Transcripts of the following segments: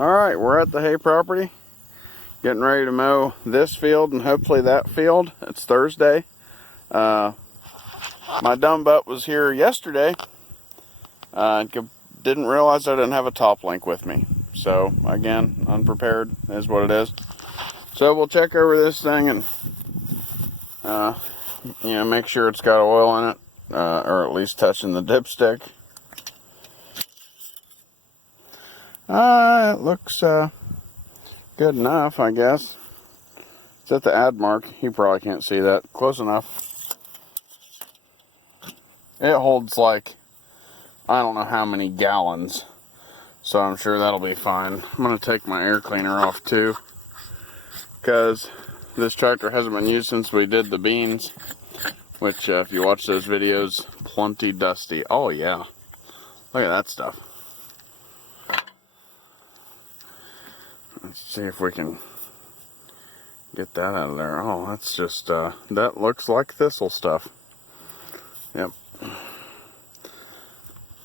Alright, we're at the hay property. Getting ready to mow this field and hopefully that field. It's Thursday. My dumb butt was here yesterday. Didn't realize I didn't have a top link with me. So, again, unprepared is what it is. So we'll check over this thing and make sure it's got oil in it. Or at least touching the dipstick. It looks good enough, I guess. It's at the add mark. You probably can't see that. Close enough. It holds like, I don't know how many gallons. So I'm sure that'll be fine. I'm going to take my air cleaner off too. Because this tractor hasn't been used since we did the beans. Which, if you watch those videos, plenty dusty. Oh yeah. Look at that stuff. Let's see if we can get that out of there. Oh, that's just, that looks like thistle stuff. Yep.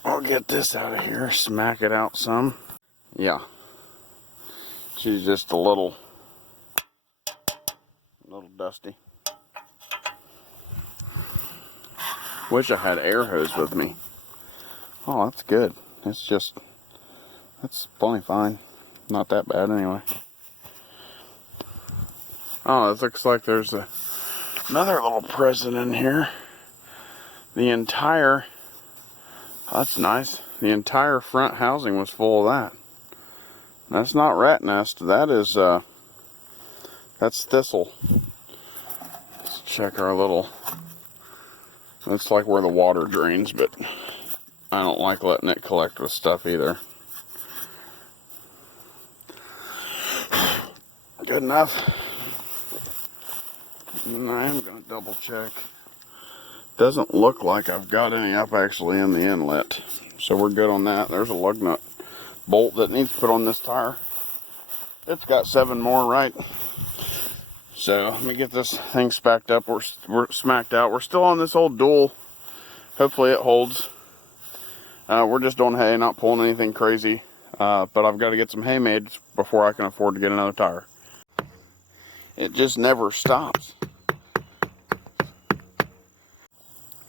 I'll get this out of here, smack it out some. Yeah. She's just a little dusty. Wish I had air hose with me. Oh, that's good. That's plenty fine. Not that bad anyway. Oh, it looks like there's another little present in here. That's nice. The entire front housing was full of that. That's not rat nest. That is, that's thistle. Let's check our little, that's like where the water drains, but I don't like letting it collect with stuff either. Good enough. And I am going to double check. Doesn't look like I've got any up actually in the inlet. So we're good on that. There's a lug nut bolt that needs to put on this tire. It's got 7 more, right? So let me get this thing spacked up. We're smacked out. We're still on this old dual. Hopefully it holds. We're just doing hay, not pulling anything crazy. But I've got to get some hay made before I can afford to get another tire. It just never stops.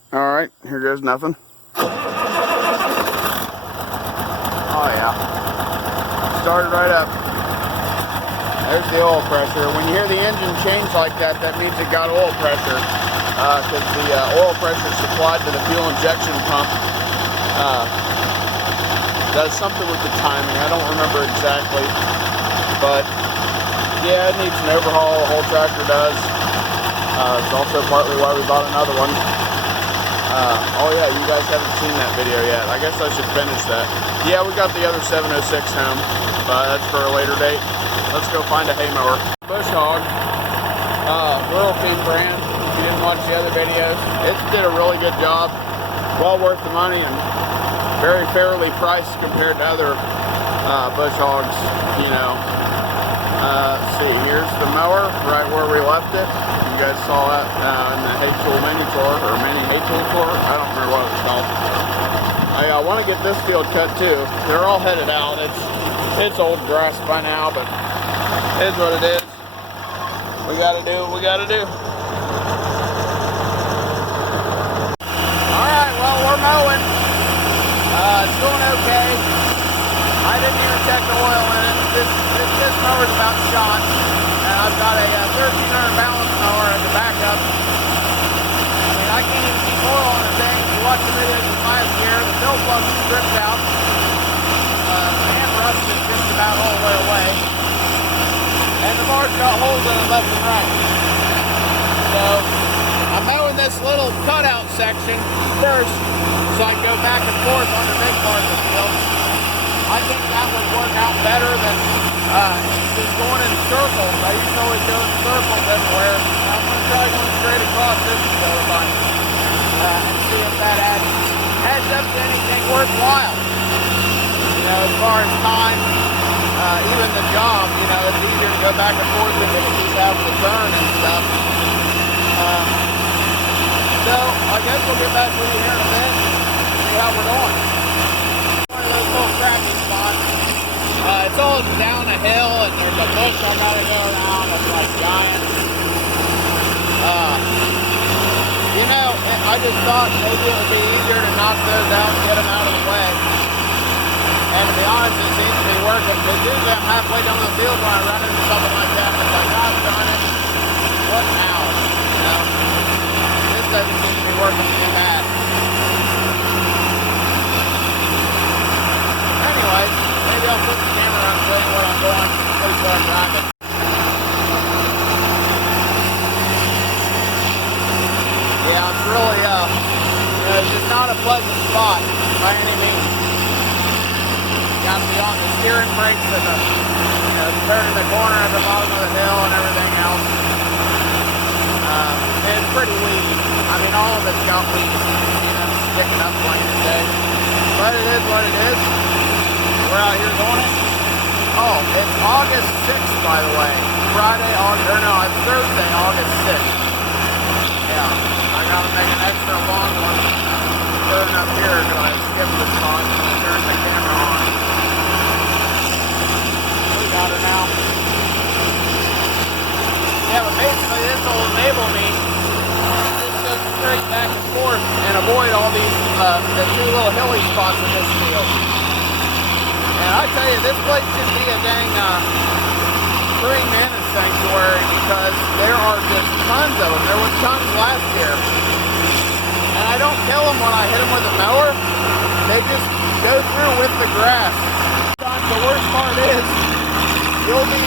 Alright, here goes nothing. Oh yeah. Started right up. There's the oil pressure. When you hear the engine change like that, that means it got oil pressure. Because the oil pressure supplied to the fuel injection pump does something with the timing. I don't remember exactly. But yeah, it needs an overhaul. The whole tractor does. It's also partly why we bought another one. Oh yeah, you guys haven't seen that video yet. I guess I should finish that. Yeah, we got the other 706 home, but that's for a later date. Let's go find a hay mower. Bush hog, Little King brand. If you didn't watch the other videos, it did a really good job. Well worth the money and very fairly priced compared to other bush hogs, you know. Let's see, here's the mower right where we left it. You guys saw that in the hay tool mini tour, or mini hay tool tour. I don't remember what it was called. I want to get this field cut too. They're all headed out. It's old grass by now, but it is what it is. We got to do what we got to do. All right, well, we're mowing. It's going okay. I didn't even check the oil in it. This mower's about shot. And I've got a 1300 balance mower as a backup. I mean, I can't even keep oil on the thing. If you watch the videos from last year, the fill plug is stripped out. And rust is just about all the way away. And the bar's got holes in it left and right. So, I'm mowing this little cutout section first, so I can go back and forth on the big part of the field. I think that would work out better than just going in circles. I used to always go in circles everywhere. I'm going to try going straight across this line and see if that adds up to anything worthwhile. You know, as far as time, even the job, you know, it's easier to go back and forth with it if he's having to turn and stuff. So, I guess we'll get back with you here in a minute and see how we're doing. One of those little crappy spots. It's all down a hill, and there's a bush I gotta go around. It's like giant. You know, I just thought maybe it would be easier to knock those out and get them out of the way. And to be honest, it seems to be working. Because usually I'm halfway down the field when I run into something like that, and it's like, God darn it, what now? You know, this doesn't seem to be working in that. Anyway, maybe I'll put the camera on and show you what I'm doing before I start driving. Yeah, it's really, you know, it's just not a pleasant spot by any means. You got to be on the steering brakes and the, you know, turning the corner at the bottom of the hill and everything else. It's pretty weedy. I mean, all of it's got weeds, you know, sticking up playing today. But it is what it is. We're out here doing it. Oh, it's August 6th, by the way. Friday, it's Thursday, August 6th. Yeah, I gotta make an extra long one. Turn up here, do I skip this spot and turn the camera on? We got her now. Yeah, but basically this will enable me just go straight back and forth and avoid all these, the two little hilly spots in this field. And I tell you, this place should be a dang spring manna sanctuary because there are just tons of them. There was tons last year. And I don't kill them when I hit them with a mower. They just go through with the grass. The worst part is, you'll be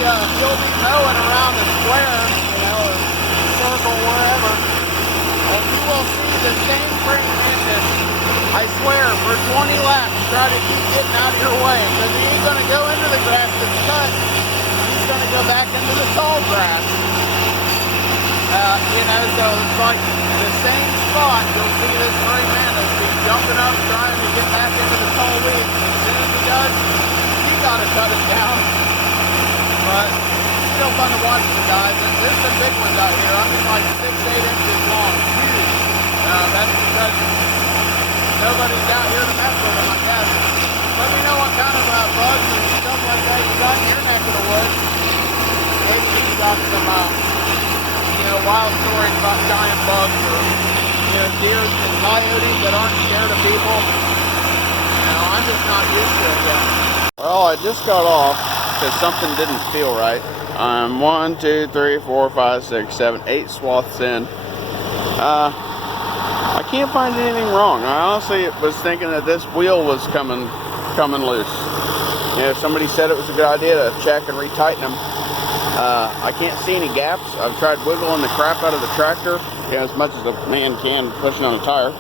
mowing around the square, you know, or circle, wherever, and you will see the same spring manna, I swear, for 20 laps, try to keep getting out of your way, because he ain't going to go into the grass that's cut. He's going to go back into the tall grass. You know, so it's like the same spot, you'll see this spring manna keep jumping up, trying to get back into the tall weeds. As soon as he does, you got to cut it down. But it's still fun to watch the guys. There's some big ones out here. I mean, like 6 to 8 inches long. Huge. That's because nobody's out here to mess with them, I guess. Let me know what kind of bugs and stuff like that you got in your neck of the woods. Maybe you got some, you know, wild stories about giant bugs or, you know, deer and coyotes that aren't scared of people. You know, I'm just not used to it yet. Well, I just got off because something didn't feel right. I'm 1, 2, 3, 4, 5, 6, 7, 8 swaths in. I can't find anything wrong. I honestly was thinking that this wheel was coming loose. You know, somebody said it was a good idea to check and retighten them. I can't see any gaps. I've tried wiggling the crap out of the tractor, you know, as much as a man can pushing on a tire.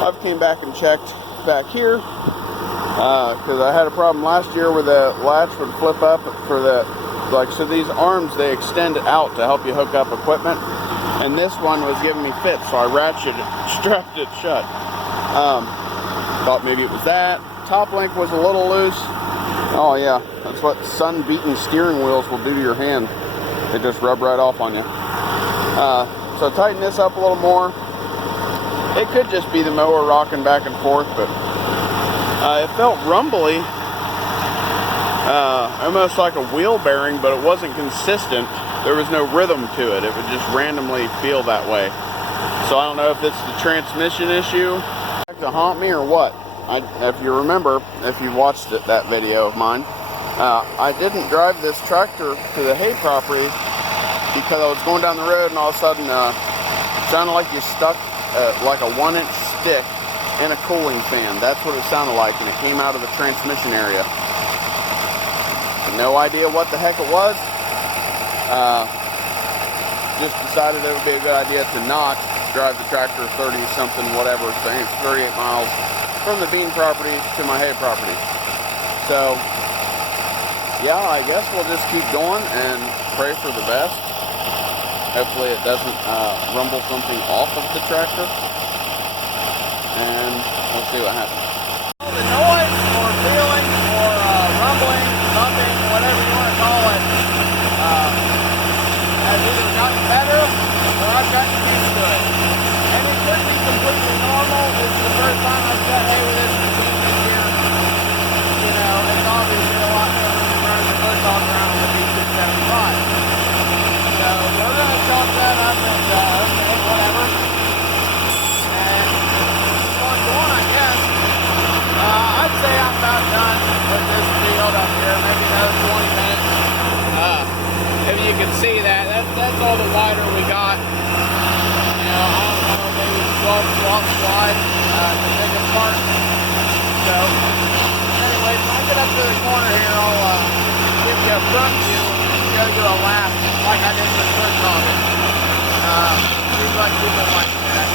I've came back and checked back here because I had a problem last year where the latch would flip up for the, like, so these arms, they extend out to help you hook up equipment. And this one was giving me fits, so I strapped it shut. Thought maybe it was that. Top link was a little loose. Oh yeah, that's what sun-beaten steering wheels will do to your hand. They just rub right off on you. So tighten this up a little more. It could just be the mower rocking back and forth, but it felt rumbly. Almost like a wheel bearing, but it wasn't consistent. There was no rhythm to it. It would just randomly feel that way. So I don't know if it's the transmission issue to haunt me or what. If you remember, if you watched that video of mine, I didn't drive this tractor to the hay property because I was going down the road and all of a sudden it sounded like you stuck like a 1-inch stick in a cooling fan. That's what it sounded like, and it came out of the transmission area. No idea what the heck it was. Just decided it would be a good idea to not drive the tractor 30 something whatever, saying it's 38 miles from the bean property to my hay property. So yeah, I guess we'll just keep going and pray for the best. Hopefully it doesn't rumble something off of the tractor, and we'll see what happens. The noise or feeling or rumbling, bumping, whatever you want to call it, has either gotten better or I've gotten used to it. And it could be completely normal. This is the first time I've cut hay with this machine this year. You know, it's obviously a lot another 20 minutes. If you can see that's all the wider we got. You know, I don't know, maybe 12 swaths wide, the biggest part. So, anyway, when I get up to the corner here, I'll give you a front view and show you a lap like I did with the first topic. Seems like people like that.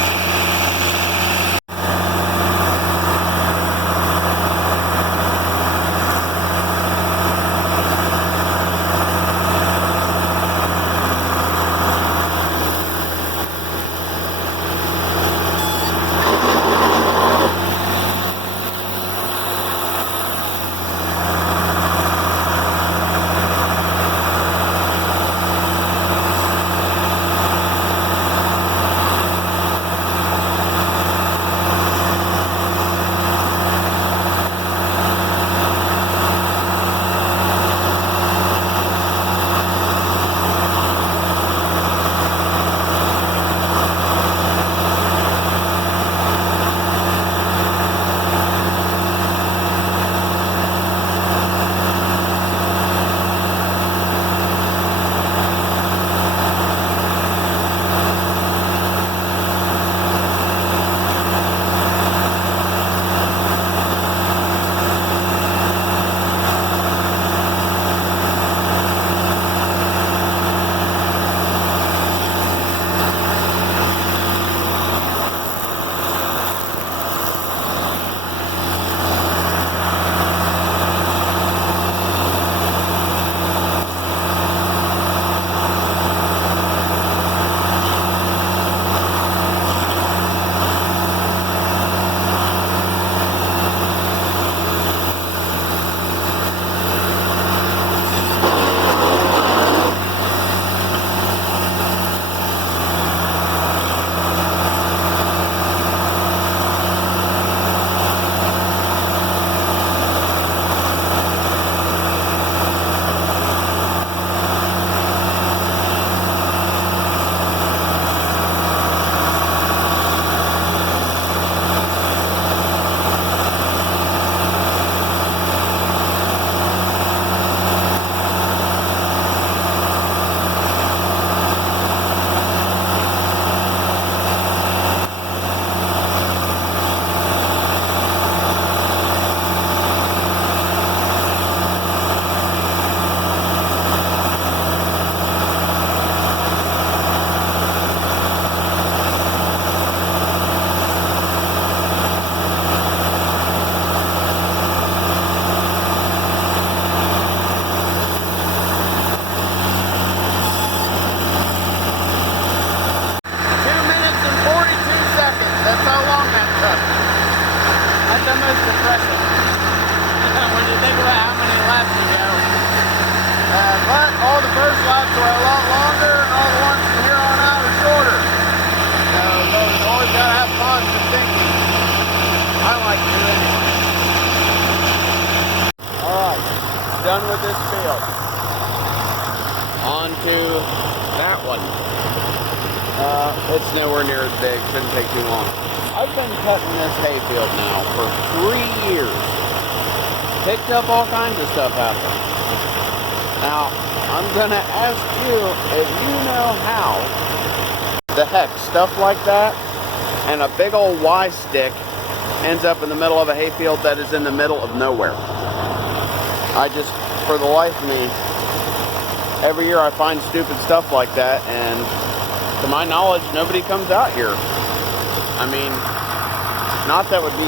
But all the first laps were a lot longer, and all the ones from here on out are shorter. So you always got to have positive thinking. I like to anyway. Alright, done with this field. On to that one. It's nowhere near as big, shouldn't take too long. I've been cutting this hayfield now for 3 years. Picked up all kinds of stuff out of it. Now, I'm going to ask you if you know how the heck stuff like that and a big old Y stick ends up in the middle of a hayfield that is in the middle of nowhere. I just, for the life of me, every year I find stupid stuff like that, and to my knowledge, nobody comes out here. I mean, not that would be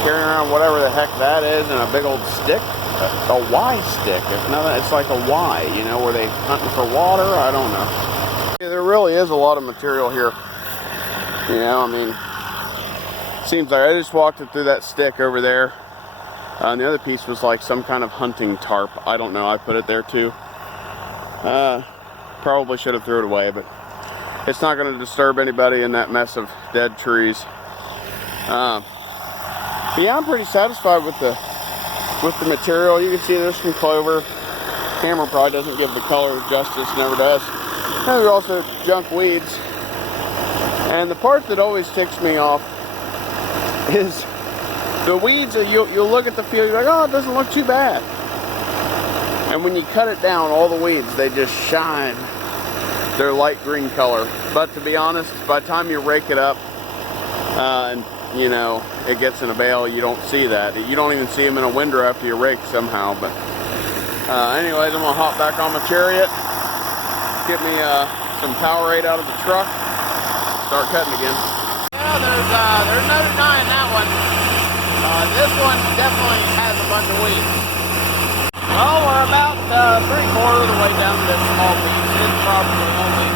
carrying around whatever the heck that is and a big old stick. A Y stick, if not, it's like a Y, you know, where they hunting for water. I don't know. Yeah, there really is a lot of material here. You know, I mean, seems like I just walked it through that stick over there. And the other piece was like some kind of hunting tarp. I don't know. I put it there too. Probably should have threw it away, but it's not going to disturb anybody in that mess of dead trees. Yeah, I'm pretty satisfied with the material. You can see there's some clover. Camera probably doesn't give the color justice, never does. And there's also junk weeds. And the part that always ticks me off is the weeds. You'll look at the field, you're like, oh, it doesn't look too bad. And when you cut it down, all the weeds, they just shine their light green color. But to be honest, by the time you rake it up, and you know, it gets in a bale, you don't see that. You don't even see them in a windrow after you rake somehow. But anyways, I'm gonna hop back on my Chariot, get me some Powerade out of the truck, start cutting again. Yeah, there's no denying that one. This one definitely has a bunch of weeds. Well, we're about 3/4 of the way down to this small piece. It's probably only,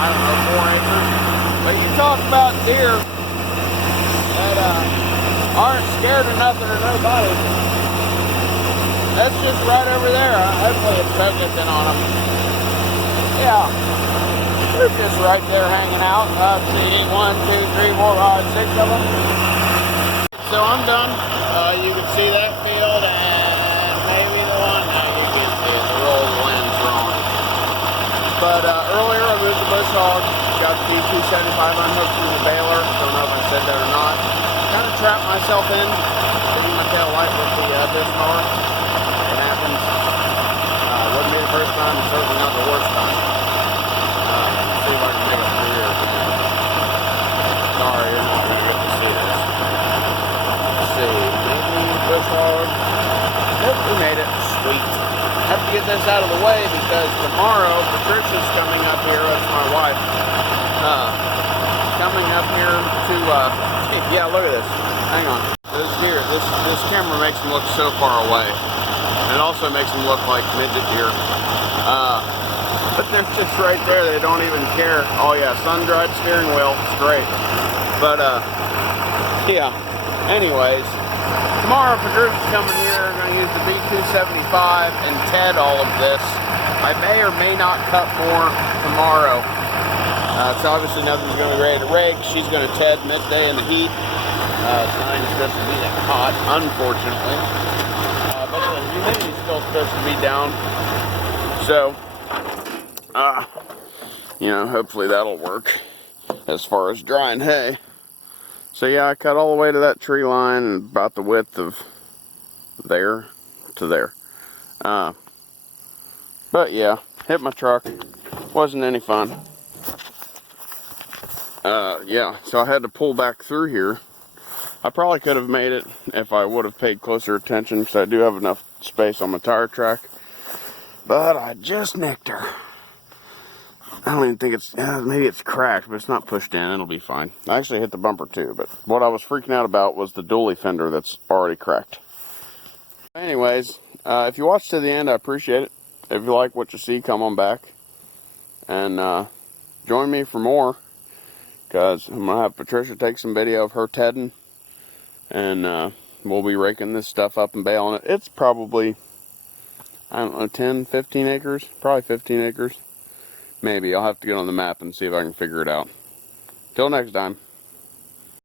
I don't know, 4 acres. But you talk about deer that aren't scared of nothing or nobody. That's just right over there. Hopefully it's focusing on them. Yeah, they're just right there hanging out. Let's see, 1, 2, 3, 4, 5, 6 of them. So I'm done. You can see that field and maybe the one. No, you can see it. The roll winds are on it. But earlier I moved the bush hog. Got the P275 unhooked from the baler. Don't know if I said that or not. Kind of trapped myself in, getting my tail light with the bush mower. It happens. Wouldn't be the first time, and certainly not the worst time. Let's see if I can make it through here. Sorry, you're not going to get to see this. Let's see, maybe bush hog. Nope, we made it. Sweet. I have to get this out of the way because tomorrow Patricia's coming up here. That's my wife. Coming up here to yeah, look at this. Hang on. This deer, this camera makes them look so far away. It also makes them look like midget deer. But they're just right there. They don't even care. Oh yeah, sun-dried steering wheel. It's great. But yeah. Anyways, tomorrow Patricia's coming here. We're going to use the B275 and TED all of this. I may or may not cut more tomorrow. So obviously nothing's going to be ready to rake. She's going to TED midday in the heat. It's not even supposed to be that hot, unfortunately. But the humidity's still supposed to be down. So, you know, hopefully that'll work as far as drying hay. So yeah, I cut all the way to that tree line and about the width of there to there. But yeah, hit my truck. Wasn't any fun. Yeah, so I had to pull back through here. I probably could have made it if I would have paid closer attention because I do have enough space on my tire track. But I just nicked her. I don't even think it's, maybe it's cracked, but it's not pushed in. It'll be fine. I actually hit the bumper too, but what I was freaking out about was the dually fender that's already cracked. Anyways, if you watch to the end, I appreciate it. If you like what you see, come on back and join me for more. Because I'm going to have Patricia take some video of her tedding. And we'll be raking this stuff up and baling it. It's probably, I don't know, 10, 15 acres? Probably 15 acres. Maybe. I'll have to get on the map and see if I can figure it out. Till next time.